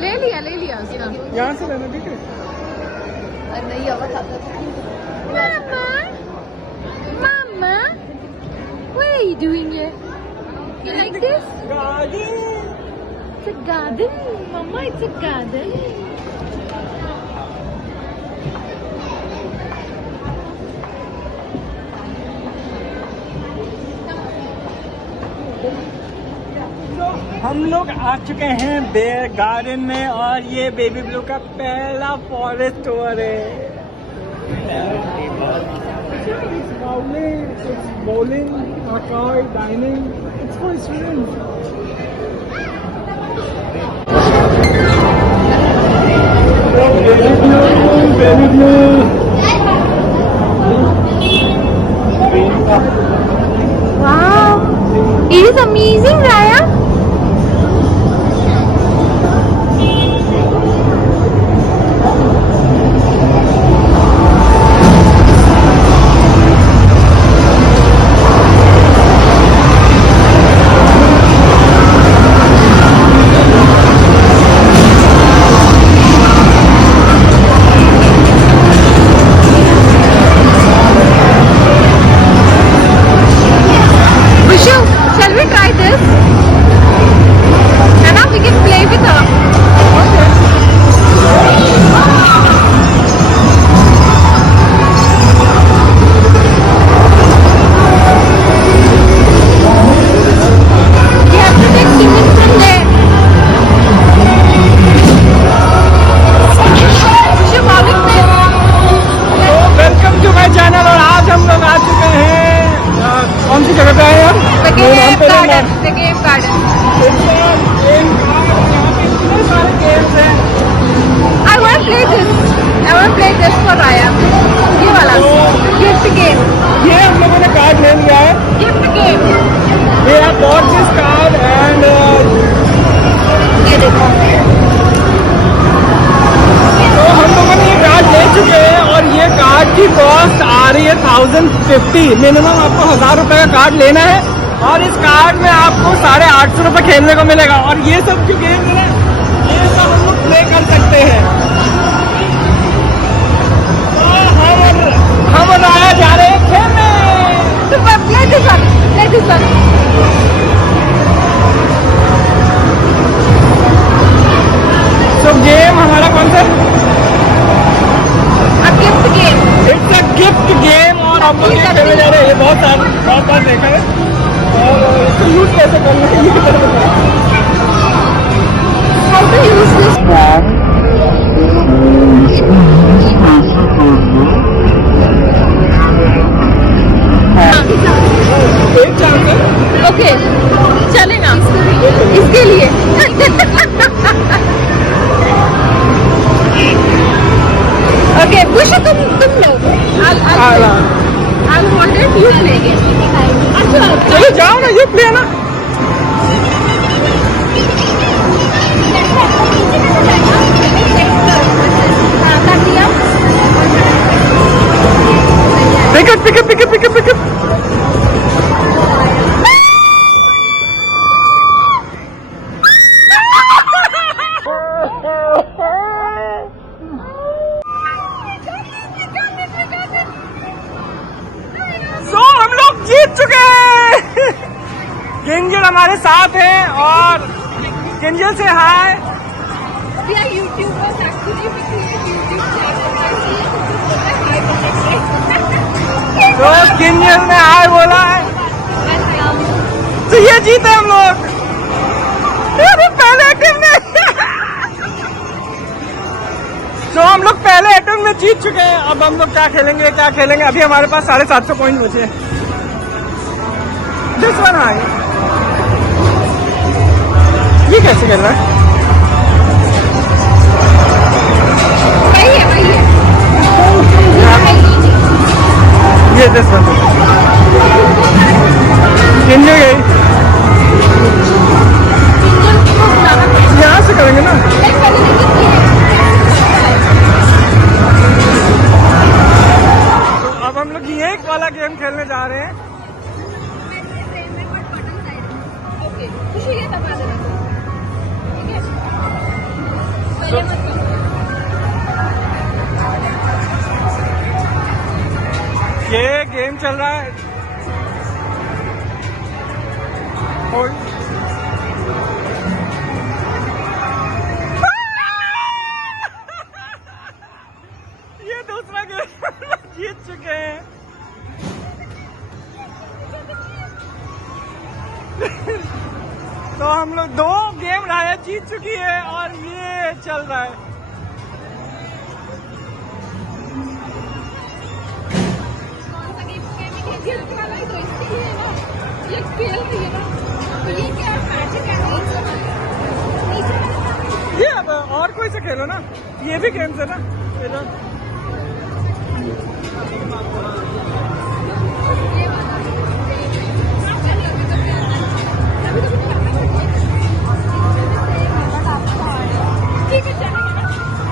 ले लिया उसका। यहाँ से लेना ठीक है। नहीं Mama, what are you doing here? You like this? Garden. It's a garden, Mama. It's a garden. हम लोग आ चुके हैं बेयर गार्डन में और ये बेबी ब्लू का पहला फॉरेस्ट टूर है। It's bowling, toy, dining. It's for students. Baby blue. Wow, it is amazing, Raya. Shall we try this? And now we can play with her. We have to take tickets from there. Welcome to my channel. और आज हम लोग आ चुके हैं कौन सी जगह पे आए हैं? The game garden. The game garden. यहाँ पे इतने सारे गेम्स हैं। I want to play this. I want to play this for Raya. ये वाला. Gift game. ये हम लोगों ने कार्ड ले लिया है। Gift game. We have bought this card and ये देखो. तो हम लोगों ने ये कार्ड ले चुके हैं और ये कार्ड की कॉस्ट आ रही है 1050। मिनिमम आपको 1000 रुपए का कार्ड लेना है और इस कार्ड में आपको 850 रुपए खेलने को मिलेगा। और ये सब जो गेम है ना, ये सब हम लोग प्ले कर सकते हैं। तो हम आया जा रहे हैं खेलने। Super. Play this one. Play this one. So game हमारा कौन सा? A gift game. It's a gift game और हम लोग ये खेलने जा रहे हैं। ये बहुत बार देखा है और इसको यूज कैसे करना है ये कितना बताया। How to use this? एक चांस है। Okay. चलेगा. इसके लिए. Okay. Push तुम लो. I'll hold it. You play. अच्छा. चलो जाओ ना, ये प्ले ना। Pick up. So हम लोग जीत चुके हैं। किंजल हमारे साथ हैं और किंजल से हाय। We are YouTubers actually. We create YouTube channel. तो किंजल ने हाय बोला है तो ये जीते हम लोग। अरे पहले अटेम्प्ट में तो हम लोग पहले अटेम्प्ट में जीत चुके हैं। अब हम लोग क्या खेलेंगे अभी हमारे पास 750 पॉइंट बचे हैं। दिस वन हाय। ये कैसे कर रहा है? वही है ये दिस वन किंजल गई। यहाँ से करेंगे ना। तो अब हम लोग ये एक वाला गेम खेलने जा रहे हैं। चल रहा है। और ये दूसरा गेम जीत चुके हैं। तो हम लोग 2 गेम राया जीत चुकी है और ये चल रहा है। ये खेल रही है ना, तो ये क्या मैजिक है? ये अब और कोई से खेलो ना, ये भी गेम्स है ना। ठीक है, चलेगा ना,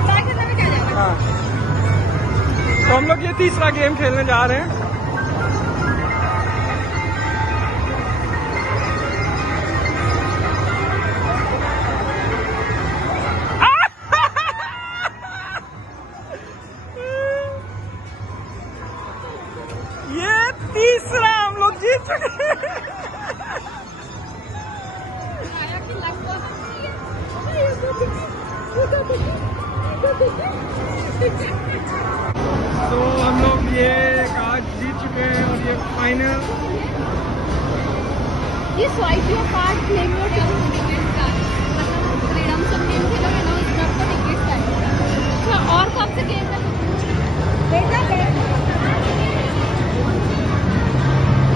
ट्राई करने में क्या जाएगा। हाँ, तो हम लोग ये तीसरा गेम खेलने जा रहे हैं। ये तीसरा हम लोग जीत चुके हैं। राया की लक बहुत अच्छी है। तो हम लोग ये कार्ड जीत चुके हैं और ये फाइनल। ये swipe your card, claim your ticket card, मतलब फ्रीडम सब गेम खेलोगे ना, इसमें आपको टिकट चाहिए। अच्छा, और कौन से गेम है?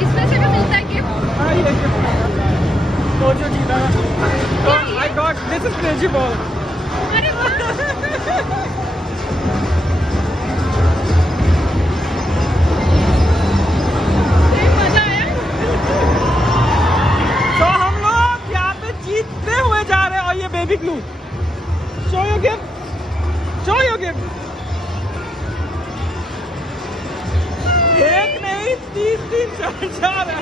इसमें से भी मिलता है गेम? हाँ, ये तो जो जीता I got this is crazy ball. अरे वाह, मजा आया। तो हम लोग यहाँ पे जीतते हुए जा रहे हैं और ये baby glue. Show your gift, show your gift. एक नहीं 3 4 है।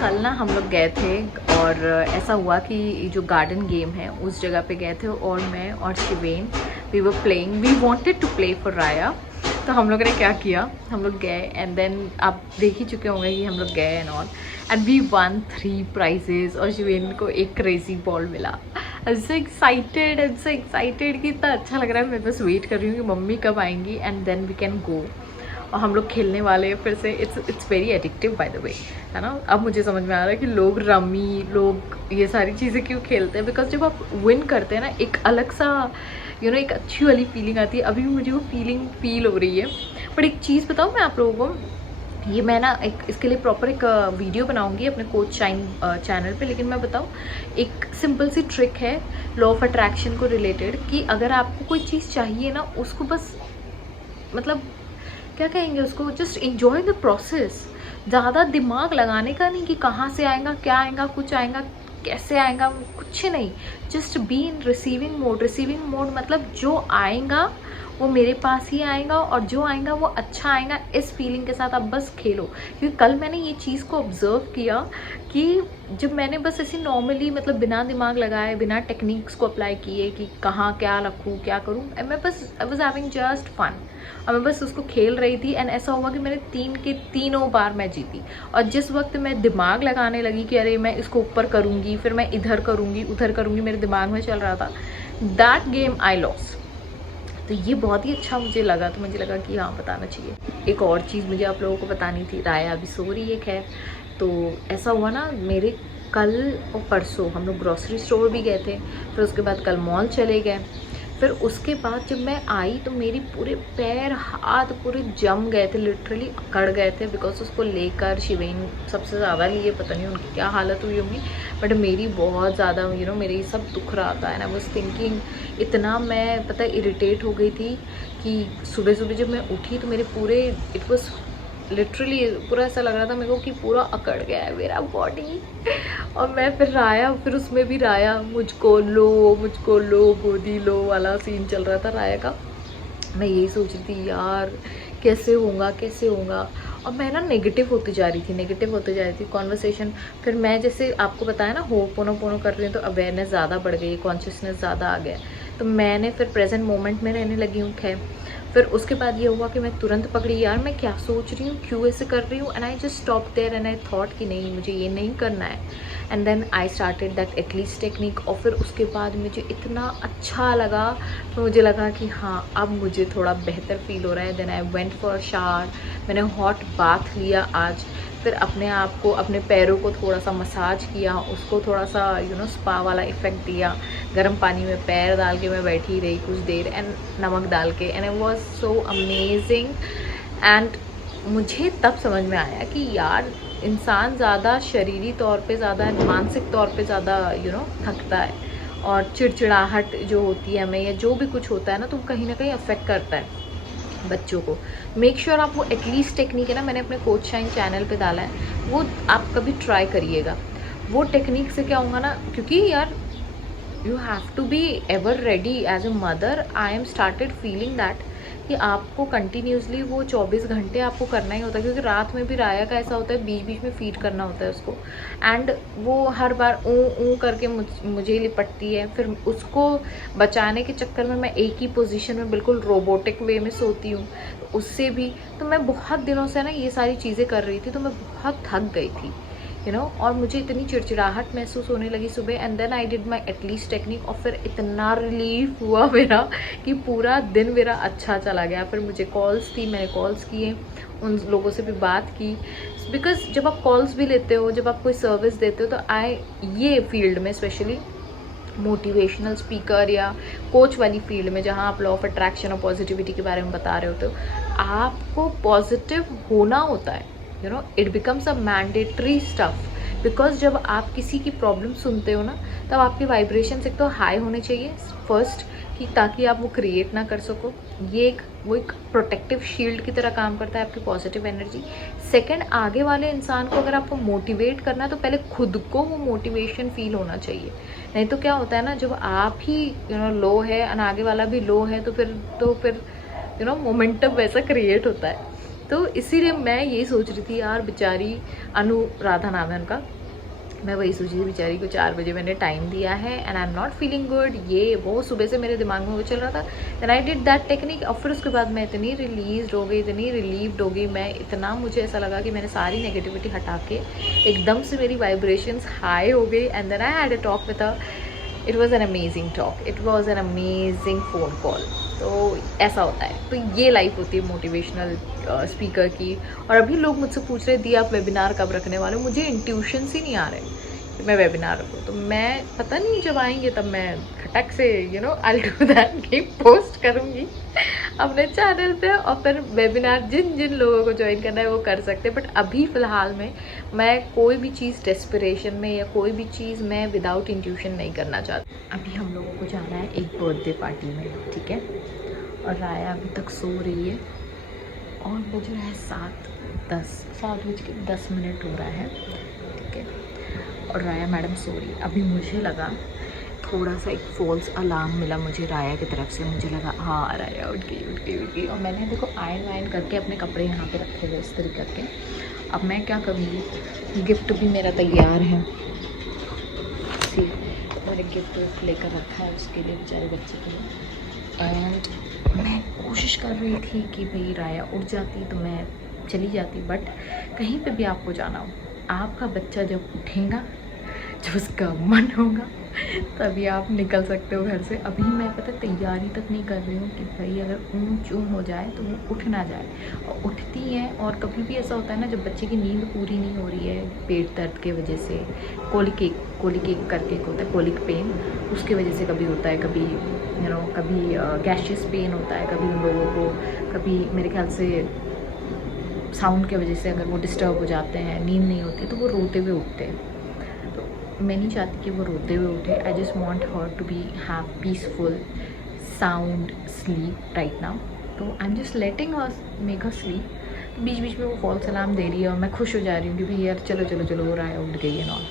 कल ना हम लोग गए थे और ऐसा हुआ कि जो गार्डन गेम है उस जगह पे गए थे और मैं और Shiven we were playing, we wanted to play for राया। तो हम लोगों ने क्या किया, हम लोग गए एंड देन आप देख ही चुके होंगे कि हम लोग गए and all and we won 3 prizes और शिवेन को एक क्रेजी बॉल मिला। सो एक्साइटेड कि इतना अच्छा लग रहा है। मैं बस वेट कर रही हूँ कि मम्मी कब आएंगी and then we can go और हम लोग खेलने वाले हैं फिर से। It's very addictive by the way, है ना। अब मुझे समझ में आ रहा है कि लोग रमी, लोग ये सारी चीज़ें क्यों खेलते हैं, बिकॉज जब आप विन करते हैं ना एक अलग सा एक अच्छी वाली फीलिंग आती है। अभी भी मुझे वो फीलिंग फील हो रही है। बट एक चीज़ बताऊँ मैं आप लोगों को, ये मैं ना इसके लिए प्रॉपर एक वीडियो बनाऊंगी अपने कोच शाइन चैनल पे। लेकिन मैं बताऊँ, एक सिंपल सी ट्रिक है लॉ ऑफ अट्रैक्शन को रिलेटेड कि अगर आपको कोई चीज़ चाहिए ना, उसको बस मतलब क्या कहेंगे उसको, जस्ट इंजॉय द प्रोसेस। ज़्यादा दिमाग लगाने का नहीं कि कहाँ से आएगा, क्या आएगा, कुछ आएगा, कैसे आएगा, कुछ नहीं। Just be in receiving mode. Receiving mode मतलब जो आएगा वो मेरे पास ही आएगा और जो आएगा वो अच्छा आएगा, इस फीलिंग के साथ आप बस खेलो। क्योंकि कल मैंने ये चीज़ को ऑब्जर्व किया कि जब मैंने बस ऐसे नॉर्मली मतलब बिना दिमाग लगाए, बिना टेक्निक्स को अप्लाई किए कि कहाँ क्या रखूँ, क्या करूँ, मैं बस I was having just fun और मैं बस उसको खेल रही थी। एंड ऐसा हुआ कि मैंने 3 के 3 बार मैं जीती। और जिस वक्त मैं दिमाग लगाने लगी कि अरे मैं इसको ऊपर करूँगी, फिर मैं इधर करूँगी, उधर करूँगी, मेरे दिमाग में चल रहा था, दैट गेम आई लॉस। तो ये बहुत ही अच्छा मुझे लगा, तो मुझे लगा कि हाँ बताना चाहिए। एक और चीज़ मुझे आप लोगों को बतानी थी। राया अभी सो रही है खैर। तो ऐसा हुआ ना, मेरे कल और परसों हम लोग ग्रॉसरी स्टोर भी गए थे, फिर उसके बाद कल मॉल चले गए। फिर उसके बाद जब मैं आई तो मेरी पूरे पैर हाथ पूरे जम गए थे, लिटरली अकड़ गए थे। बिकॉज उसको लेकर शिवेन सबसे ज़्यादा लिए, पता नहीं उनकी क्या हालत हुई होगी, बट मेरी बहुत ज़्यादा मेरे सब दुख रहा था। एंड आई वाज थिंकिंग, इतना मैं पता इरिटेट हो गई थी कि सुबह सुबह जब मैं उठी तो मेरे पूरे इट वाज लिटरली पूरा ऐसा लग रहा था मेरे को कि पूरा अकड़ गया है मेरा बॉडी। और मैं फिर राया, फिर उसमें भी राया मुझको लो गोदी लो वाला सीन चल रहा था राया का। मैं यही सोच रही थी यार कैसे होगा। और मैं ना नेगेटिव होती जा रही थी कॉन्वर्सेशन। फिर मैं जैसे आपको बताया ना, पोनो कर रही हूँ तो अवेयरनेस ज़्यादा बढ़ गई, कॉन्शियसनेस ज़्यादा आ गया। तो मैंने फिर प्रेजेंट मोमेंट में रहने लगी हूँ। खैर फिर उसके बाद ये हुआ कि मैं तुरंत पकड़ी, यार मैं क्या सोच रही हूँ, क्यों ऐसे कर रही हूँ, and I just stop there and I thought कि नहीं, मुझे ये नहीं करना है। And then I started that at least technique. और फिर उसके बाद मुझे इतना अच्छा लगा, तो मुझे लगा कि हाँ अब मुझे थोड़ा बेहतर फील हो रहा है। Then I went for shower, मैंने हॉट बाथ लिया आज, फिर अपने आप को, अपने पैरों को थोड़ा सा मसाज किया, उसको थोड़ा सा स्पा वाला इफ़ेक्ट दिया। गर्म पानी में पैर डाल के मैं बैठी रही कुछ देर एंड नमक डाल के, and it was so amazing. And मुझे तब समझ में आया कि यार इंसान ज़्यादा शरीरी तौर पे ज़्यादा, मानसिक तौर पे ज़्यादा थकता है, और चिड़चिड़ाहट जो होती है हमें, या जो भी कुछ होता है ना, तो कहीं ना कहीं अफेक्ट करता है बच्चों को। मेक श्योर आप वो एटलीस्ट टेक्निक है ना, मैंने अपने कोच शाइन चैनल पे डाला है, वो आप कभी ट्राई करिएगा। वो टेक्निक से क्या होगा ना, क्योंकि यार you have to be ever ready as a mother. I am started feeling that कि आपको कंटिन्यूसली वो 24 घंटे आपको करना ही होता है, क्योंकि रात में भी राया का ऐसा होता है, बीच बीच में फीड करना होता है उसको, एंड वो हर बार ऊ करके मुझे ही लिपटती है। फिर उसको बचाने के चक्कर में मैं एक ही पोजीशन में बिल्कुल रोबोटिक वे में सोती हूँ, तो उससे भी तो मैं बहुत दिनों से ना ये सारी चीज़ें कर रही थी, तो मैं बहुत थक गई थी और मुझे इतनी चिड़चिड़ाहट महसूस होने लगी सुबह। And then I did my at least technique, और फिर इतना रिलीफ हुआ मेरा कि पूरा दिन मेरा अच्छा चला गया। फिर मुझे कॉल्स थी, मैंने कॉल्स किए, उन लोगों से भी बात की, बिकॉज जब आप कॉल्स भी लेते हो, जब आप कोई सर्विस देते हो, तो ये फील्ड में स्पेशली मोटिवेशनल स्पीकर या कोच वाली फील्ड में, जहाँ आप लॉ ऑफ अट्रैक्शन और पॉजिटिविटी के बारे में बता रहे होते हो, आपको पॉजिटिव होना होता है। It becomes a mandatory stuff, because जब आप किसी की प्रॉब्लम सुनते हो ना, तब आपके वाइब्रेशन एक तो हाई होने चाहिए फर्स्ट, कि ताकि आप वो क्रिएट ना कर सको। ये वो एक प्रोटेक्टिव शील्ड की तरह काम करता है आपकी पॉजिटिव एनर्जी। सेकंड, आगे वाले इंसान को अगर आपको मोटिवेट करना है, तो पहले खुद को वो मोटिवेशन फील होना चाहिए। नहीं तो क्या होता है ना, जब आप ही लो है और आगे वाला भी लो है, तो फिर मोमेंटम वैसा क्रिएट होता है। तो इसीलिए मैं यही सोच रही थी यार, बेचारी अनुराधा नाम है उनका, मैं वही सोच रही थी बेचारी को 4 बजे मैंने टाइम दिया है and I am not feeling good, ये वो सुबह से मेरे दिमाग में वो चल रहा था। Then I did that technique, और फिर उसके बाद मैं इतनी रिलीज हो गई, इतनी रिलीव्ड हो गई, मैं इतना, मुझे ऐसा लगा कि मैंने सारी नेगेटिविटी हटा के एकदम से मेरी वाइब्रेशंस हाई हो गई। And then I had a talk with her, it was an amazing talk, it was an amazing phone call. तो ऐसा होता है, तो ये लाइफ होती है मोटिवेशनल स्पीकर की। और अभी लोग मुझसे पूछ रहे दी आप वेबिनार कब रखने वाले हो, मुझे इंट्यूशंस ही नहीं आ रहे कि मैं वेबिनार रखूँ। तो मैं पता नहीं, जब आएंगे तब मैं खटक से आई डू दैट कि पोस्ट करूँगी अपने चैनल पे, और फिर वेबिनार जिन लोगों को ज्वाइन करना है वो कर सकते हैं। बट अभी फ़िलहाल में मैं कोई भी चीज़ डेस्परेशन में या कोई भी चीज़ मैं विदाउट इंट्यूशन नहीं करना चाहती। अभी हम लोगों को जाना है एक बर्थडे पार्टी में, ठीक है, और राया अभी तक सो रही है, और बज रहा है 7:10 हो रहा है, ठीक है, और राया मैडम सो रही है। अभी मुझे लगा थोड़ा सा एक फॉल्स अलार्म मिला मुझे राया की तरफ से, मुझे लगा हाँ राया उठ गई। और मैंने देखो आयन वायन करके अपने कपड़े यहाँ पे रखे हुए इस तरीके करके। अब मैं क्या करूँगी, गिफ्ट भी मेरा तैयार है, मैंने गिफ्ट लेकर रखा है उसके लिए, बेचारे बच्चे के लिए। एंड मैं कोशिश कर रही थी कि भाई राया उठ जाती तो मैं चली जाती, बट कहीं पे भी आपको जाना हो, आपका बच्चा जब उठेगा, जब उसका मन होगा, तभी आप निकल सकते हो घर से। अभी मैं पता तैयारी तक नहीं कर रही हूँ कि भाई अगर ऊँच हो जाए तो वो उठ ना जाए, और उठती हैं। और कभी भी ऐसा होता है ना, जब बच्चे की नींद पूरी नहीं हो रही है पेट दर्द के वजह से, कोलिक करके होता है, कोलिक पेन, उसके वजह से कभी होता है, कभी कभी गैशियस पेन होता है, कभी उन लोगों को, कभी मेरे ख्याल से साउंड की वजह से अगर वो डिस्टर्ब हो जाते हैं, नींद नहीं होती, तो वो रोते हुए उठते हैं। मैं नहीं चाहती कि वो रोते हुए उठे। I just want her to be have peaceful sound sleep right now. तो I am just letting her make her sleep. तो बीच बीच में वो फॉल्स अलार्म दे रही है और मैं खुश हो जा रही हूँ कि भाई यार चलो चलो चलो हो रहा है, उठ गई है नॉन।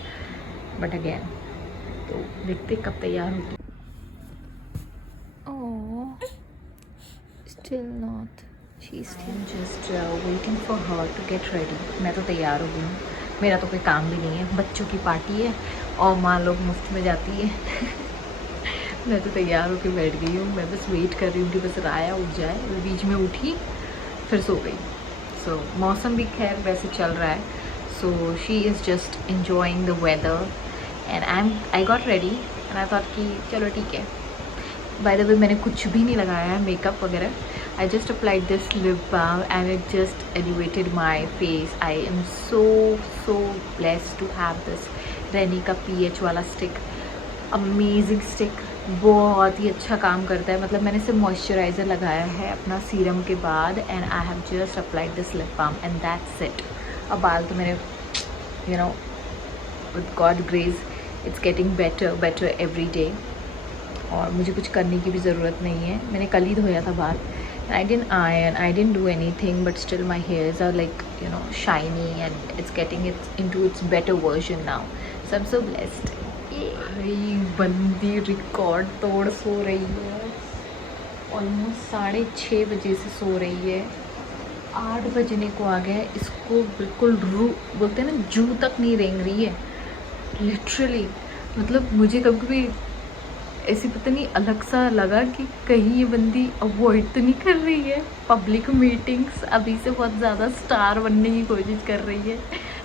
बट अगेन तो देखते कब तैयार होती। Oh still not, she is still just waiting for her to get ready. मैं तो तैयार हो गई हूँ, मेरा तो कोई काम भी नहीं है, बच्चों की पार्टी है और माँ लोग मुफ्त में जाती है। मैं तो तैयार होकर बैठ गई हूँ, मैं बस वेट कर रही हूँ कि बस राया उठ जाए। वो बीच में उठी फिर सो गई। सो मौसम भी खैर वैसे चल रहा है, so she is just enjoying the weather and I got ready and I thought कि चलो ठीक है। बाय द वे मैंने कुछ भी नहीं लगाया है मेकअप वगैरह, I just applied this lip balm and it just elevated my face. I am so blessed to have this Renee का PH वाला स्टिक, अमेजिंग स्टिक, बहुत ही अच्छा काम करता है। मतलब मैंने सिर्फ मॉइस्चराइज़र लगाया है अपना सीरम के बाद and I have just applied this lip balm and that's it. अब बाल तो मेरे you know with God grace it's getting better every day, और मुझे कुछ करने की भी ज़रूरत नहीं है। मैंने कल ही धोया था बाल, I didn't iron, I didn't do anything, but still my hairs are like you know shiny and it's getting it into its better version now, so I am so blessed. ये बंदी रिकॉर्ड तोड़ सो रही है, almost 6:30 बजे से सो रही है, 8 बजने को आ गया है। इसको बिल्कुल रू बोलते हैं ना, जू तक नहीं रेंग रही है लिटरली। मतलब मुझे कभी कभी ऐसी पता नहीं अलग सा लगा कि कहीं ये बंदी अवॉइड तो नहीं कर रही है पब्लिक मीटिंग्स, अभी से बहुत ज़्यादा स्टार बनने की कोशिश कर रही है,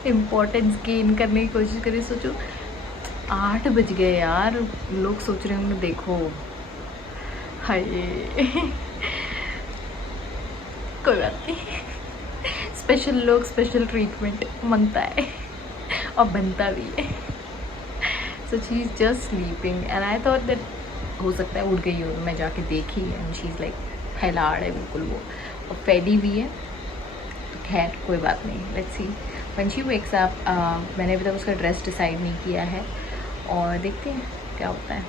इम्पोर्टेंस गेन करने की कोशिश कर रही है। सोचो 8 बज गए यार, लोग सोच रहे होंगे देखो हाय कोई बात नहीं, स्पेशल लोग स्पेशल ट्रीटमेंट मांगता है और बनता भी है। So she is just sleeping and I thought that हो सकता है उठ गई हो, मैं जाके देखी एंड शी इज़ लाइक फैलाड़ है बिल्कुल वो, और फैली भी है। तो खैर कोई बात नहीं, let's see when she wakes up. मैंने अभी तक उसका ड्रेस डिसाइड नहीं किया है और देखते हैं क्या होता है।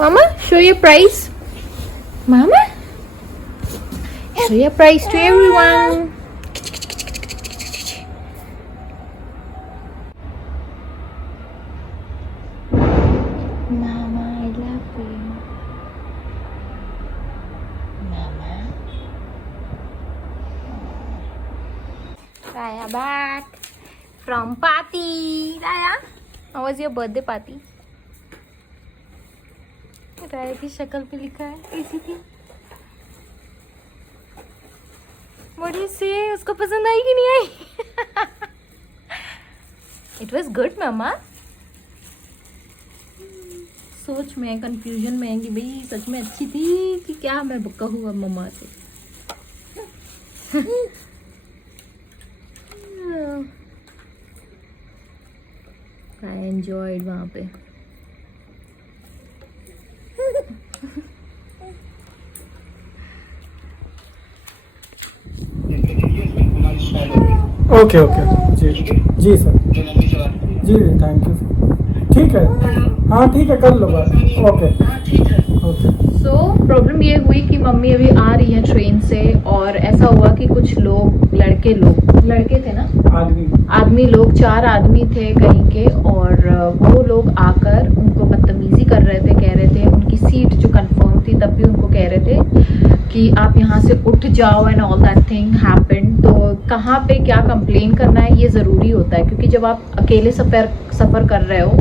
मामा शो योर प्राइस, मामा show your price to everyone. Mama, I love you. Mama. Raya back from party. Raya, how was your birthday party? Raya की शक्ल पे लिखा है कैसी थी? What do you say? उसको पसंद आई कि नहीं आई? It was good, मामा। सोच में कंफ्यूजन में है कि भाई सच में अच्छी थी कि क्या मैं बक्का हुआ मम्मा से। I enjoyed वहाँ पे। ओके जी जी सर, जी थैंक यू सर, ठीक है, हाँ ठीक है कर लो बात, ओके ओके। सो प्रॉब्लम ये हुई कि मम्मी अभी आ रही है ट्रेन से, और ऐसा हुआ कि कुछ लोग लड़के थे ना, आदमी लोग 4 आदमी थे कहीं के, और वो लोग आकर उनको बदतमीजी कर रहे थे, कह रहे थे उनकी सीट जो कंफर्म थी तब भी उनको कह रहे थे कि आप यहाँ से उठ जाओ and all that thing happened. तो कहाँ पे क्या कंप्लेन करना है ये ज़रूरी होता है, क्योंकि जब आप अकेले सफ़र कर रहे हो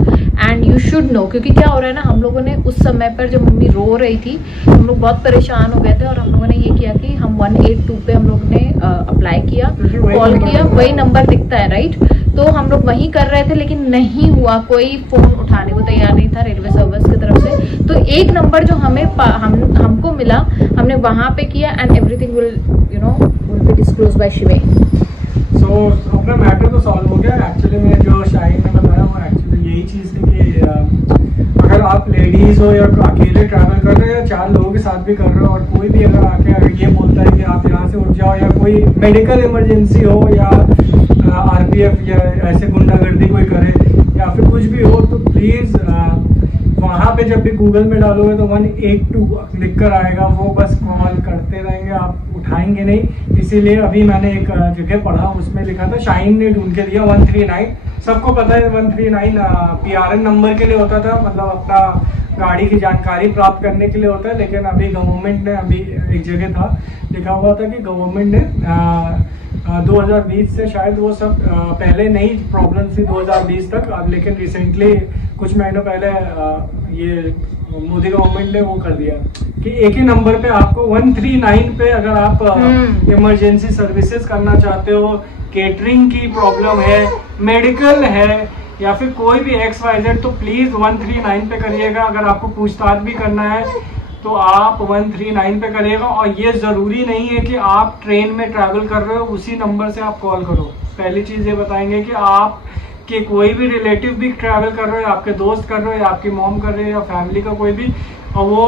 एंड यू शुड नो, क्योंकि क्या हो रहा है ना, हम लोगों ने उस समय पर जब मम्मी रो रही थी हम लोग बहुत परेशान हो गए थे, और हम लोगों ने ये किया कि हम 182 पे हम लोग ने अप्लाई किया, कॉल किया, वही नंबर दिखता है राइट, तो हम लोग वहीं कर रहे थे, लेकिन नहीं हुआ, कोई फ़ोन उठाने को तैयार नहीं था रेलवे सर्विस की तरफ से। तो एक नंबर जो हमको मिला, हमने वहाँ पे किया and everything will be disclose by Shiven. So अपना मैटर तो सॉल्व हो गया। एक्चुअली में जो शाहीन ने बताया वो एक्चुअली यही चीज़ थी कि अगर आप लेडीज़ हो या अकेले ट्रैवल कर रहे हो या 4 लोगों के साथ भी कर रहे हो, और कोई भी अगर आके ये बोलता है कि आप यहाँ से उठ जाओ, या कोई मेडिकल इमरजेंसी हो, या RPF या ऐसे गुंडागर्दी कोई करे या फिर कुछ भी हो, तो प्लीज़ वहाँ पे जब भी गूगल में डालोगे तो 182 लिख कर आएगा, वो बस कॉल करते रहेंगे, आप उठाएंगे नहीं। इसीलिए अभी मैंने एक जगह पढ़ा, उसमें लिखा था, शाहीन ने ढूंढ के दिया 139। सबको पता है 139 PRN नंबर के लिए होता था, मतलब अपना गाड़ी की जानकारी प्राप्त करने के लिए होता है, लेकिन अभी गवर्नमेंट ने, अभी एक जगह था लिखा हुआ था कि गवर्नमेंट ने 2020 से शायद वो सब पहले नहीं प्रॉब्लम थी 2020 तक, अब लेकिन रिसेंटली कुछ महीनों पहले ये मोदी गवर्नमेंट ने वो कर दिया कि एक ही नंबर पे आपको 139 पे अगर आप इमरजेंसी सर्विसेज करना चाहते हो, केटरिंग की प्रॉब्लम है, मेडिकल है या फिर कोई भी XYZ, तो प्लीज 139 पे करिएगा। अगर आपको पूछताछ भी करना है तो आप 139 पे करिएगा। और ये ज़रूरी नहीं है कि आप ट्रेन में ट्रैवल कर रहे हो उसी नंबर से आप कॉल करो। पहली चीज़ ये बताएंगे कि आप कि कोई भी रिलेटिव भी ट्रैवल कर रहे हो, आपके दोस्त कर रहे हो या आपकी मॉम कर रहे हो या फैमिली का कोई भी, और वो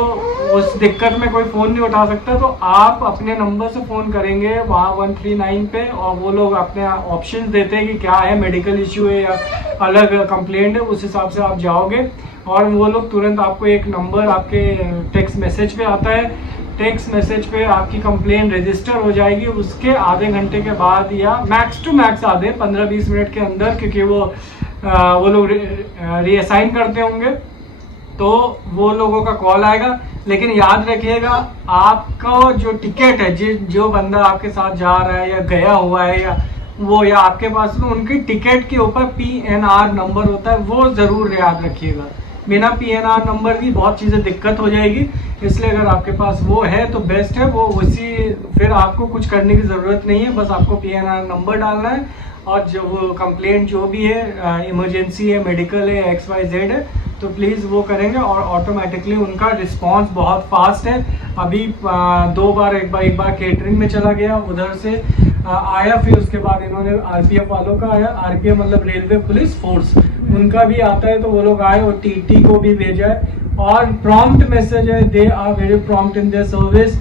उस दिक्कत में कोई फ़ोन नहीं उठा सकता, तो आप अपने नंबर से फ़ोन करेंगे वहाँ 139 पे, और वो लोग अपने ऑप्शंस देते हैं कि क्या है, मेडिकल इश्यू है या अलग कंप्लेंट है, उस हिसाब से आप जाओगे और वो लोग तुरंत आपको एक नंबर आपके टेक्स्ट मैसेज पे आता है, टेक्स्ट मैसेज पे आपकी कंप्लेन रजिस्टर हो जाएगी। उसके आधे घंटे के बाद या मैक्स टू मैक्स आधे 15-20 मिनट के अंदर, क्योंकि वो लोग रीअसाइन करते होंगे, तो वो लोगों का कॉल आएगा। लेकिन याद रखिएगा, आपका जो टिकट है, जो बंदा आपके साथ जा रहा है या गया हुआ है या आपके पास में उनकी टिकट के ऊपर PNR नंबर होता है, वो ज़रूर याद रखिएगा। बिना PNR नंबर की बहुत चीज़ें दिक्कत हो जाएगी, इसलिए अगर आपके पास वो है तो बेस्ट है। वो उसी फिर आपको कुछ करने की ज़रूरत नहीं है, बस आपको PNR नंबर डालना है और जो वो कंप्लेंट जो भी है, इमरजेंसी है, मेडिकल है, XYZ है, तो प्लीज़ वो करेंगे और ऑटोमेटिकली उनका रिस्पांस बहुत फास्ट है। अभी 2 बार, एक बार केटरिंग में चला गया, उधर से आया, फिर उसके बाद इन्होंने RPF वालों का आया, RPF मतलब रेलवे पुलिस फोर्स, उनका भी आता है, तो वो लोग आए और TT को भी भेजा है और प्रॉम्प्ट मैसेज है, they are very prompt in their service.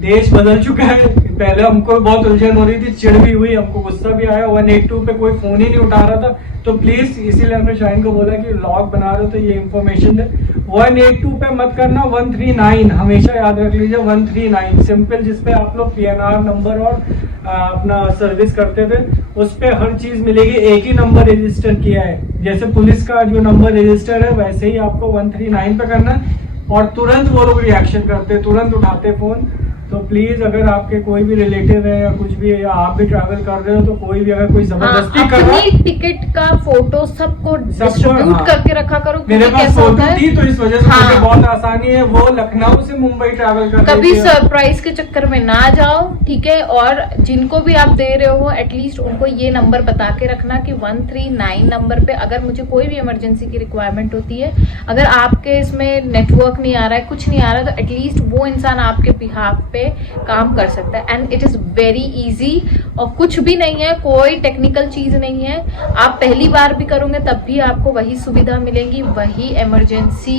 देश बदल चुका है, पहले हमको बहुत उलझन हो रही थी, चिढ़ भी हुई, हमको गुस्सा भी आया, 182 पे कोई फोन ही नहीं उठा रहा था, तो प्लीज इसीलिए हमने शाहीन को बोला कि लॉग बना रहे हो तो ये इन्फॉर्मेशन दे। 182 पे मत करना, 139 हमेशा याद रख लीजिए, 139 सिंपल, जिसपे आप लोग PNR नंबर और अपना सर्विस करते थे, उस पे हर चीज मिलेगी। एक ही नंबर रजिस्टर किया है, जैसे पुलिस का जो नंबर रजिस्टर है वैसे ही आपको 139 पे करना है और तुरंत वो लोग रिएक्शन करते, तुरंत उठाते फोन। तो प्लीज अगर आपके कोई भी रिलेटिव है या कुछ भी है या आप भी ट्रैवल कर रहे हो, तो कोई भी अगर कोई जबरदस्ती कर रहा है, टिकट का फोटो सबको डिस्ट्रीब्यूट करके रखा करो। मेरे पास फोटो थी तो इस वजह से मुझे बहुत आसानी है। वो लखनऊ से मुंबई ट्रैवल कर, कभी सरप्राइज के चक्कर में ना जाओ, ठीक है। और जिनको भी आप दे रहे हो एटलीस्ट उनको ये नंबर बता के रखना कि 139 नंबर पे अगर मुझे कोई भी इमरजेंसी की रिक्वायरमेंट होती है, अगर आपके इसमें नेटवर्क नहीं आ रहा है, कुछ नहीं आ रहा है, तो एटलीस्ट वो इंसान आपके बिहाफ पे काम कर सकता है। And it is very easy और कुछ भी नहीं है, कोई टेक्निकल चीज नहीं है। आप पहली बार भी करोगे तब भी आपको वही सुविधा मिलेगी, वही इमरजेंसी,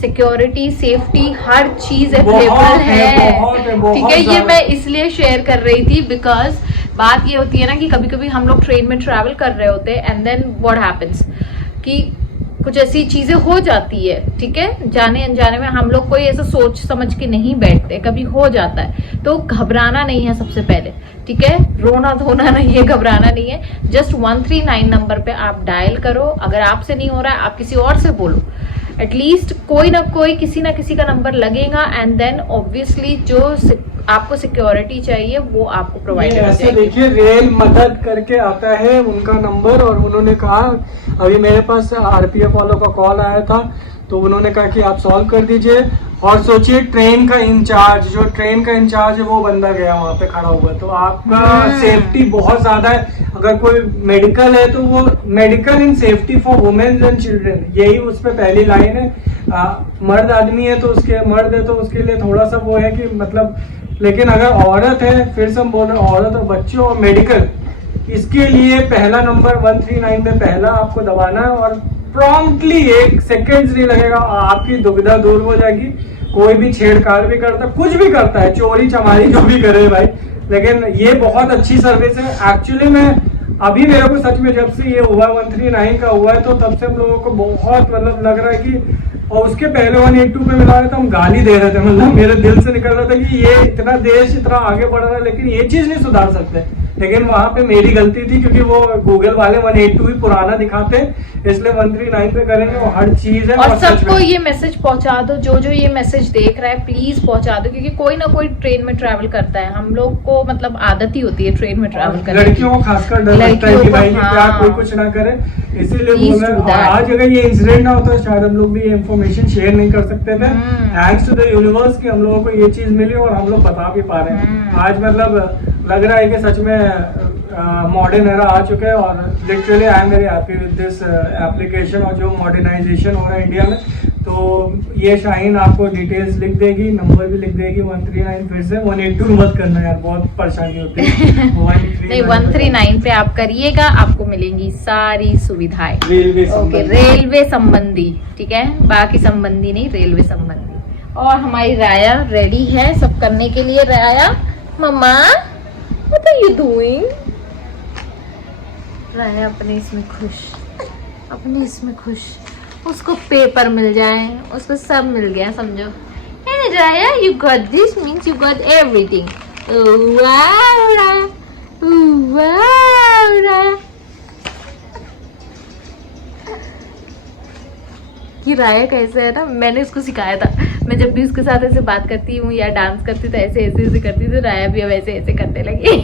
सिक्योरिटी, सेफ्टी, हर चीज अवेलेबल है, ठीक है। ये मैं इसलिए शेयर कर रही थी बिकॉज बात ये होती है ना कि कभी कभी हम लोग ट्रेन में ट्रैवल कर रहे होते हैं एंड देन व्हाट हैपेंस कि कुछ ऐसी चीजें हो जाती है, ठीक है। जाने अनजाने में हम लोग कोई ऐसा सोच समझ के नहीं बैठते, कभी हो जाता है, तो घबराना नहीं है सबसे पहले, ठीक है। रोना धोना नहीं है, घबराना नहीं है। जस्ट 139 नंबर पे आप डायल करो। अगर आपसे नहीं हो रहा है आप किसी और से बोलो, एटलीस्ट कोई ना कोई किसी ना किसी का नंबर लगेगा एंड देन ऑब्वियसली जो आपको सिक्योरिटी चाहिए वो आपको प्रोवाइड हो जाएगी। देखिए, रेल मदद करके आता है उनका नंबर, और उन्होंने कहा, अभी मेरे पास RPF वालों का कॉल आया था, तो उन्होंने कहा कि आप सॉल्व कर दीजिए। और सोचिए, ट्रेन का इंचार्ज, जो ट्रेन का इंचार्ज है वो बंदा गया वहाँ पे खड़ा हुआ, तो आपका सेफ्टी बहुत ज्यादा है। अगर कोई मेडिकल है तो वो medical in safety for women and children, यही उस पर पहली लाइन है। मर्द आदमी है तो उसके लिए थोड़ा सा वो है कि मतलब, लेकिन अगर औरत है, फिर से हम बोल रहे हैं औरत और बच्चों और मेडिकल, इसके लिए पहला नंबर 139 में पहला आपको दबाना है और प्रॉम्प्टली 1 सेकेंड नहीं लगेगा, आपकी दुविधा दूर हो जाएगी। कोई भी छेड़छाड़ भी करता, कुछ भी करता है, चोरी चमारी जो भी करे भाई, लेकिन ये बहुत अच्छी सर्विस है। एक्चुअली में अभी मेरे को सच में जब से ये हुआ 139 का हुआ है, तो तब से हम लोगों को बहुत मतलब लग रहा है कि, और उसके पहले 182 पे मिला रहे थे, हम गाली दे रहे थे, मतलब मेरे दिल से निकल रहा था कि ये इतना देश इतना आगे बढ़ रहा है, लेकिन ये चीज नहीं सुधार सकते। लेकिन वहाँ पे मेरी गलती थी क्योंकि वो गूगल वाले 182 ही पुराना दिखाते, इसलिए 139 पे करेंगे, वो हर चीज है। और सबको ये मैसेज पहुंचा दो, जो जो ये मैसेज देख रहा है प्लीज पहुंचा दो, क्योंकि कोई ना कोई ट्रेन में ट्रैवल करता है, हम लोग को मतलब आदत ही होती है ट्रेन में ट्रैवल करने की। लड़कियों को खासकर डर लगता है कि भाई क्या कोई कुछ ना करे, इसीलिए बोल रहे हैं। आज अगर ये इंसिडेंट ना होता शायद हम लोग भी ये इन्फॉर्मेशन शेयर नहीं कर सकते थे। थैंक्स टू द यूनिवर्स कि हम लोगों को ये चीज मिली और हम लोग बता भी पा रहे हैं। आज मतलब लग रहा है कि सच में मॉडर्न एरा आ चुका है और literally I am very happy with this application और जो मॉडर्नाइजेशन हो रहा है इंडिया में। तो ये शाहीन आपको डिटेल्स लिख देगी, नंबर भी लिख देगी 139, फिर से 182 मत करना यार, बहुत परेशानी होती है। नहीं 139 पे आप करिएगा, आपको मिलेंगी सारी सुविधाएं ओके, रेलवे संबंधी, ठीक है, बाकी संबंधी नहीं, रेलवे संबंधी। और हमारी राया रेडी है सब करने के लिए। राया मम्मा व्हाट आर यू डूइंग? राया अपने इसमें खुश, अपने इसमें खुश, उसको पेपर मिल जाए, उसको सब मिल गया समझो। Hey Raya, you got this means you got everything. Oh, wow, Raya. Oh, wow, Raya. कि राया कैसे है ना, मैंने उसको सिखाया था। मैं जब भी उसके साथ ऐसे बात करती हूँ या डांस करती तो ऐसे ऐसे ऐसे करती, तो राया भी अब ऐसे ऐसे करने लगी।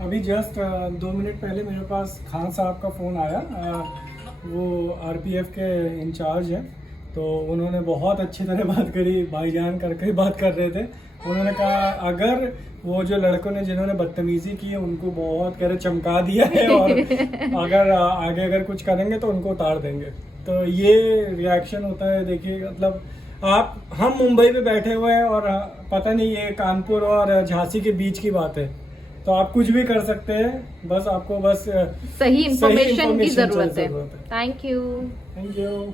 अभी जस्ट 2 मिनट पहले मेरे पास खान साहब का फ़ोन आया। वो आरपीएफ के इंचार्ज हैं, तो उन्होंने बहुत अच्छी तरह बात करी, भाईजान करके ही बात कर रहे थे। उन्होंने कहा अगर वो जो लड़कों ने जिन्होंने बदतमीजी की है उनको बहुत कह रहे चमका दिया है और अगर आगे अगर कुछ करेंगे तो उनको उतार देंगे। तो ये रिएक्शन होता है। देखिए मतलब हम मुंबई में बैठे हुए हैं और पता नहीं ये कानपुर और झांसी के बीच की बात है, तो आप कुछ भी कर सकते हैं, बस आपको बस सही इंफॉर्मेशन की जरूरत है। Thank you. Thank you.